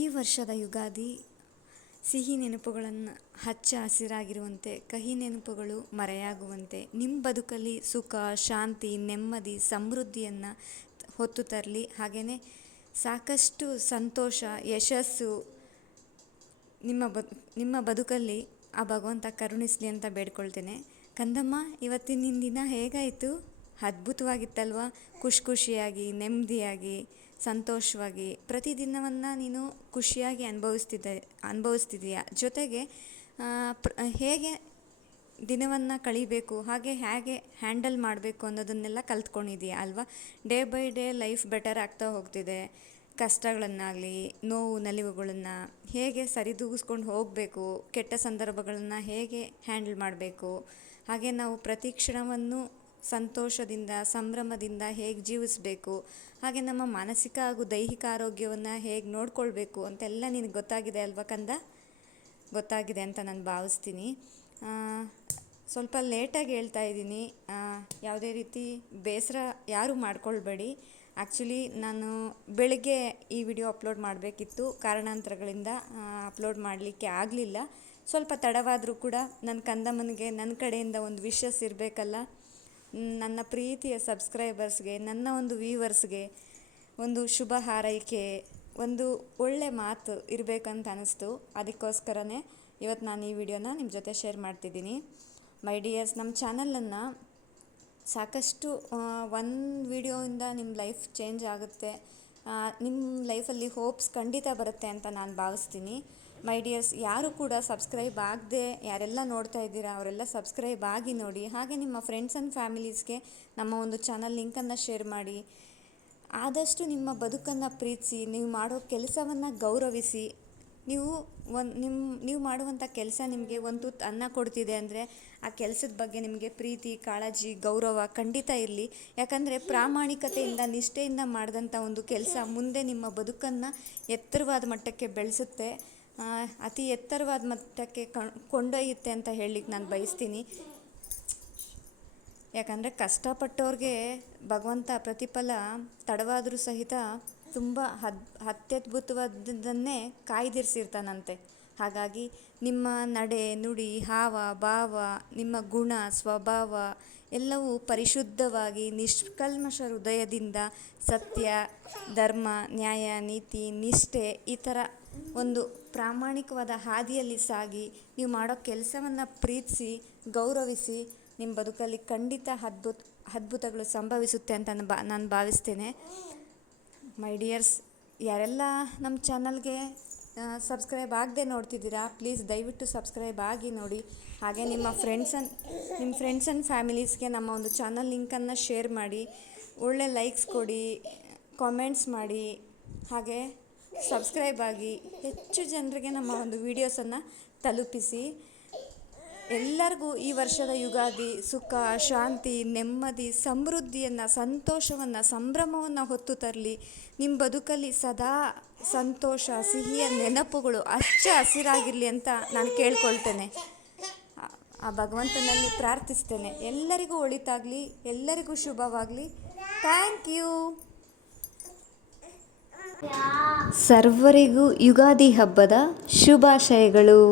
ಈ ವರ್ಷದ ಯುಗಾದಿ ಸಿಹಿ ನೆನಪುಗಳನ್ನು ಹಚ್ಚ ಹಸಿರಾಗಿರುವಂತೆ, ಕಹಿ ನೆನಪುಗಳು ಮರೆಯಾಗುವಂತೆ, ನಿಮ್ಮ ಬದುಕಲ್ಲಿ ಸುಖ, ಶಾಂತಿ, ನೆಮ್ಮದಿ, ಸಮೃದ್ಧಿಯನ್ನು ಹೊತ್ತು ತರಲಿ. ಹಾಗೆಯೇ ಸಾಕಷ್ಟು ಸಂತೋಷ, ಯಶಸ್ಸು ನಿಮ್ಮ ಬದುಕಲ್ಲಿ ಆ ಭಗವಂತ ಕರುಣಿಸಲಿ ಅಂತ ಬೇಡ್ಕೊಳ್ತೇನೆ. ಕಂದಮ್ಮ, ಇವತ್ತಿನ ದಿನ ಹೇಗಾಯಿತು? ಅದ್ಭುತವಾಗಿತ್ತಲ್ವ? ಖುಷಿಯಾಗಿ, ನೆಮ್ಮದಿಯಾಗಿ, ಸಂತೋಷವಾಗಿ ಪ್ರತಿದಿನವನ್ನು ನೀನು ಖುಷಿಯಾಗಿ ಅನುಭವಿಸ್ತಿದೀಯ. ಜೊತೆಗೆ ಹೇಗೆ ದಿನವನ್ನು ಕಳಿಬೇಕು, ಹೇಗೆ ಹ್ಯಾಂಡಲ್ ಮಾಡಬೇಕು ಅನ್ನೋದನ್ನೆಲ್ಲ ಕಲ್ತ್ಕೊಂಡಿದೀಯ ಅಲ್ವಾ? Day by day life better ಆಗ್ತಾ ಹೋಗ್ತಿದೆ. ಕಷ್ಟಗಳನ್ನಾಗಲಿ, ನೋವು ನಲಿವುಗಳನ್ನು ಹೇಗೆ ಸರಿದೂಗಿಸ್ಕೊಂಡು ಹೋಗಬೇಕು, ಕೆಟ್ಟ ಸಂದರ್ಭಗಳನ್ನು ಹೇಗೆ ಹ್ಯಾಂಡಲ್ ಮಾಡಬೇಕು, ಹಾಗೆ ನಾವು ಪ್ರತಿ ಕ್ಷಣವನ್ನು ಸಂತೋಷದಿಂದ, ಸಂಭ್ರಮದಿಂದ ಹೇಗೆ ಜೀವಿಸಬೇಕು, ಹಾಗೆ ನಮ್ಮ ಮಾನಸಿಕ ಹಾಗೂ ದೈಹಿಕ ಆರೋಗ್ಯವನ್ನು ಹೇಗೆ ನೋಡ್ಕೊಳ್ಬೇಕು ಅಂತೆಲ್ಲ ನಿನಗೆ ಗೊತ್ತಾಗಿದೆ ಅಲ್ವಾ ಕಂದ? ಗೊತ್ತಾಗಿದೆ ಅಂತ ನಾನು ಭಾವಿಸ್ತೀನಿ. ಸ್ವಲ್ಪ ಲೇಟಾಗಿ ಹೇಳ್ತಾ ಇದ್ದೀನಿ, ಯಾವುದೇ ರೀತಿ ಬೇಸರ ಯಾರೂ ಮಾಡ್ಕೊಳ್ಬೇಡಿ. ಆ್ಯಕ್ಚುಲಿ ನಾನು ಬೆಳಗ್ಗೆ ಈ ವಿಡಿಯೋ ಅಪ್ಲೋಡ್ ಮಾಡಬೇಕಿತ್ತು, ಕಾರಣಾಂತರಗಳಿಂದ ಅಪ್ಲೋಡ್ ಮಾಡಲಿಕ್ಕೆ ಆಗಲಿಲ್ಲ. ಸ್ವಲ್ಪ ತಡವಾದರೂ ಕೂಡ ನನ್ನ ಕಂದಮ್ಮನಿಗೆ ನನ್ನ ಕಡೆಯಿಂದ ಒಂದು ವಿಶಸ್ ಇರಬೇಕಲ್ಲ. ನನ್ನ ಪ್ರೀತಿಯ ಸಬ್ಸ್ಕ್ರೈಬರ್ಸ್ಗೆ, ನನ್ನ ಒಂದು ವ್ಯೂವರ್ಸ್ಗೆ ಒಂದು ಶುಭ ಹಾರೈಕೆ, ಒಂದು ಒಳ್ಳೆ ಮಾತು ಇರಬೇಕಂತ ಅನ್ನಿಸ್ತು. ಅದಕ್ಕೋಸ್ಕರನೇ ಇವತ್ತು ನಾನು ಈ ವಿಡಿಯೋನ ನಿಮ್ಮ ಜೊತೆ ಶೇರ್ ಮಾಡ್ತಿದ್ದೀನಿ. ಮೈ ಡಿಯರ್ಸ್, ನಮ್ಮ ಚಾನಲನ್ನು ಸಾಕಷ್ಟು ಒಂದು ವಿಡಿಯೋಯಿಂದ ನಿಮ್ಮ ಲೈಫ್ ಚೇಂಜ್ ಆಗುತ್ತೆ, ನಿಮ್ಮ ಲೈಫಲ್ಲಿ ಹೋಪ್ಸ್ ಖಂಡಿತ ಬರುತ್ತೆ ಅಂತ ನಾನು ಭಾವಿಸ್ತೀನಿ. ಮೈ ಡಿಯರ್ಸ್, ಯಾರು ಕೂಡ ಸಬ್ಸ್ಕ್ರೈಬ್ ಆಗದೆ ಯಾರೆಲ್ಲ ನೋಡ್ತಾ ಇದ್ದೀರಾ ಅವರೆಲ್ಲ ಸಬ್ಸ್ಕ್ರೈಬ್ ಆಗಿ ನೋಡಿ. ಹಾಗೆ ನಿಮ್ಮ ಫ್ರೆಂಡ್ಸ್ ಆ್ಯಂಡ್ ಫ್ಯಾಮಿಲೀಸ್ಗೆ ನಮ್ಮ ಒಂದು ಚಾನಲ್ ಲಿಂಕನ್ನು ಶೇರ್ ಮಾಡಿ. ಆದಷ್ಟು ನಿಮ್ಮ ಬದುಕನ್ನು ಪ್ರೀತಿಸಿ, ನೀವು ಮಾಡೋ ಕೆಲಸವನ್ನು ಗೌರವಿಸಿ. ನೀವು ಮಾಡುವಂಥ ಕೆಲಸ ನಿಮಗೆ ಒಂದು ತುತ್ತು ಅನ್ನ ಕೊಡ್ತಿದೆ ಅಂದರೆ ಆ ಕೆಲಸದ ಬಗ್ಗೆ ನಿಮಗೆ ಪ್ರೀತಿ, ಕಾಳಜಿ, ಗೌರವ ಖಂಡಿತ ಇರಲಿ. ಯಾಕಂದರೆ ಪ್ರಾಮಾಣಿಕತೆಯಿಂದ, ನಿಷ್ಠೆಯಿಂದ ಮಾಡಿದಂಥ ಒಂದು ಕೆಲಸ ಮುಂದೆ ನಿಮ್ಮ ಬದುಕನ್ನು ಎತ್ತರವಾದ ಮಟ್ಟಕ್ಕೆ ಬೆಳೆಸುತ್ತೆ, ಅತಿ ಎತ್ತರವಾದ ಮಟ್ಟಕ್ಕೆ ಕೊಂಡೊಯ್ಯುತ್ತೆ ಅಂತ ಹೇಳಲಿಕ್ಕೆ ನಾನು ಬಯಸ್ತೀನಿ. ಯಾಕಂದರೆ ಕಷ್ಟಪಟ್ಟವ್ರಿಗೆ ಭಗವಂತ ಪ್ರತಿಫಲ ತಡವಾದರೂ ಸಹಿತ ತುಂಬ ಅತ್ಯದ್ಭುತವಾದದ್ದನ್ನೇ ಕಾಯ್ದಿರಿಸಿರ್ತಾನಂತೆ. ಹಾಗಾಗಿ ನಿಮ್ಮ ನಡೆ, ನುಡಿ, ಹಾವ ಭಾವ, ನಿಮ್ಮ ಗುಣ, ಸ್ವಭಾವ ಎಲ್ಲವೂ ಪರಿಶುದ್ಧವಾಗಿ ನಿಷ್ಕಲ್ಮಶ ಹೃದಯದಿಂದ ಸತ್ಯ, ಧರ್ಮ, ನ್ಯಾಯ, ನೀತಿ, ನಿಷ್ಠೆ ಈ ಥರ ಒಂದು ಪ್ರಾಮಾಣಿಕವಾದ ಹಾದಿಯಲ್ಲಿ ಸಾಗಿ, ನೀವು ಮಾಡೋ ಕೆಲಸವನ್ನು ಪ್ರೀತಿಸಿ, ಗೌರವಿಸಿ, ನಿಮ್ಮ ಬದುಕಲ್ಲಿ ಖಂಡಿತ ಅದ್ಭುತಗಳು ಸಂಭವಿಸುತ್ತೆ ಅಂತ ನಾನು ಭಾವಿಸ್ತೇನೆ. ಮೈ ಡಿಯರ್ಸ್, ಯಾರೆಲ್ಲ ನಮ್ಮ ಚಾನಲ್ಗೆ ಸಬ್ಸ್ಕ್ರೈಬ್ ಆಗದೆ ನೋಡ್ತಿದ್ದೀರಾ, ಪ್ಲೀಸ್ ದಯವಿಟ್ಟು ಸಬ್ಸ್ಕ್ರೈಬ್ ಆಗಿ ನೋಡಿ. ಹಾಗೆ ನಿಮ್ಮ ಫ್ರೆಂಡ್ಸ್ ಆ್ಯಂಡ್ ಫ್ಯಾಮಿಲೀಸ್ಗೆ ನಮ್ಮ ಒಂದು ಚಾನಲ್ ಲಿಂಕನ್ನು ಶೇರ್ ಮಾಡಿ, ಒಳ್ಳೆ ಲೈಕ್ಸ್ ಕೊಡಿ, ಕಾಮೆಂಟ್ಸ್ ಮಾಡಿ, ಹಾಗೆ ಸಬ್ಸ್ಕ್ರೈಬ್ ಆಗಿ ಹೆಚ್ಚು ಜನರಿಗೆ ನಮ್ಮ ಒಂದು ವೀಡಿಯೋಸನ್ನು ತಲುಪಿಸಿ. ಎಲ್ಲರಿಗೂ ಈ ವರ್ಷದ ಯುಗಾದಿ ಸುಖ, ಶಾಂತಿ, ನೆಮ್ಮದಿ, ಸಮೃದ್ಧಿಯನ್ನು, ಸಂತೋಷವನ್ನು, ಸಂಭ್ರಮವನ್ನು ಹೊತ್ತು ತರಲಿ. ನಿಮ್ಮ ಬದುಕಲ್ಲಿ ಸದಾ ಸಂತೋಷ, ಸಿಹಿಯ ನೆನಪುಗಳು ಹಚ್ಚ ಹಸಿರಾಗಿರಲಿ ಅಂತ ನಾನು ಕೇಳ್ಕೊಳ್ತೇನೆ. ಆ ಭಗವಂತನಲ್ಲಿ ಪ್ರಾರ್ಥಿಸ್ತೇನೆ. ಎಲ್ಲರಿಗೂ ಒಳಿತಾಗಲಿ, ಎಲ್ಲರಿಗೂ ಶುಭವಾಗಲಿ. Thank you. ಸರ್ವರಿಗೂ ಯುಗಾದಿ ಹಬ್ಬದ ಶುಭಾಶಯಗಳು.